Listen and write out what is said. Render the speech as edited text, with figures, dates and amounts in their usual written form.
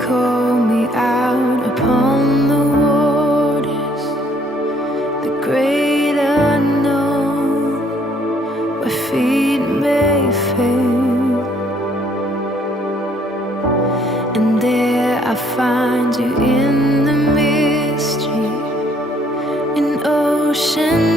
call me out upon the waters, the great unknown, where feet may fail. And there I find you in the mystery, in ocean